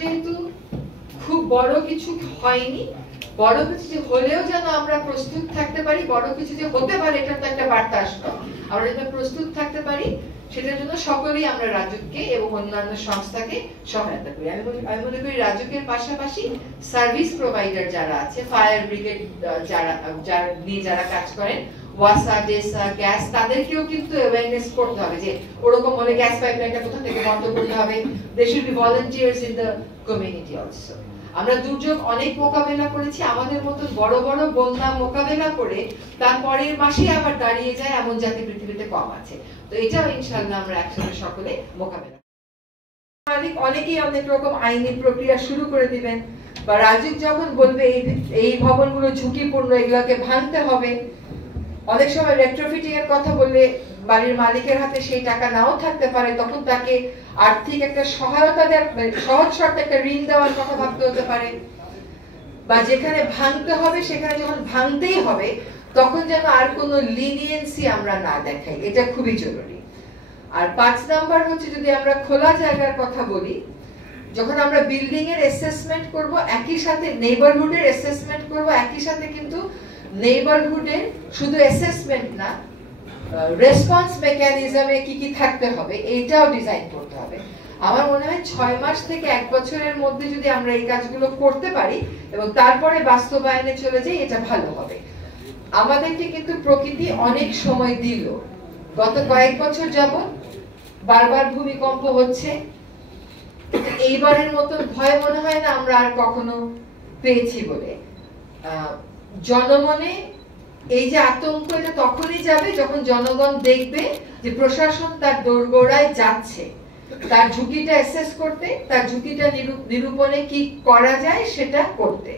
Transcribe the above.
যেহেতু খুব বড় কিছু হয়নি, বড় কিছু যে হলেও যেন আমরা প্রস্তুত থাকতে পারি, বড় কিছু যে হতে পারে এটা তো একটা বার্তা আসলো, আমরা যেন প্রস্তুত থাকতে পারি সেটার জন্য সকলেই আমরা রাজুককে এবং অন্যান্য সংস্থাকে সহায়তা করি। আমি মনে করি রাজুকের পাশাপাশি সার্ভিস প্রোভাইডার যারা আছে, ফায়ার ব্রিগেড যারা কাজ করেন, ওয়াসা, ডেসা, গ্যাস, তাদেরকেও কিন্তু অ্যাওয়ারনেস করতে হবে যে ওরকম হলে গ্যাস পাইপলাইনটা কোথা থেকে বন্ধ করতে হবে। There should be volunteers in the community also. আমরা দুর্যোগ অনেক মোকাবেলা করেছি, আমাদের মতন বড় বড় বন্যা মোকাবেলা করে তার পরের মাসে আবার দাঁড়িয়ে যায় এমন জাতি পৃথিবীতে কম আছে। তো এটাও ইনশাআল্লাহ আমরা একসাথে সকলে মোকাবেলা। অনেকেই অনেক রকম আইনি প্রক্রিয়া শুরু করে দিবেন, বা রাজুক যখন বলবে এই ভবনগুলো ঝুঁকিপূর্ণ, এগুলোকে ভাঙতে হবে, অনেক সময় রেট্রোফিটিং এর কথা বললে বাড়ির মালিকের হাতে সেই টাকা নাও থাকতে পারে, তখন তাকে আর্থিক একটা সহায়তা দেওয়ার, সহজ শর্তে একটা ঋণ দেওয়ার কথা ভাবতে হতে পারে। বা যেখানে ভাঙতে হবে সেখানে যখন ভাঙতেই হবে তখন যেন আর কোনো লিনিয়েন্সি আমরা না দেখাই, এটা খুবই জরুরি। আর 5 নাম্বার হচ্ছে, যদি আমরা খোলা জায়গার কথা বলি, যখন আমরা বিল্ডিং এর অ্যাসেসমেন্ট করব, একই সাথে নেইবারহুডের অ্যাসেসমেন্ট করব, একই সাথে কিন্তু নেইবারহুডের শুধু অ্যাসেসমেন্ট না, রেসপন্স মেকানিজমে কি কি থাকতে হবে এইটাও ডিজাইন করতে হবে। আমার মনে হয় 6 মাস থেকে 1 বছরের মধ্যে যদি আমরা এই কাজগুলো করতে পারি এবং তারপরে বাস্তবায়নে চলে যাই, এটা ভালো হবে। আমাদেরকে কিন্তু প্রকৃতি অনেক সময় দিল, গত কয়েক বছর যাবত বারবার ভূমিকম্প হচ্ছে, এইবারের মতো ভয় মনে হয় না আমরা আর কখনো পেয়েছি বলে। জনমনে এই যে আতঙ্ক, এটা তখনই যাবে যখন জনগণ দেখবে যে প্রশাসন তার দোরগোড়ায় যাচ্ছে, তার ঝুঁকিটা অ্যাসেস করতে, তার ঝুঁকিটা নিরূপণে কি করা যায় সেটা করতে।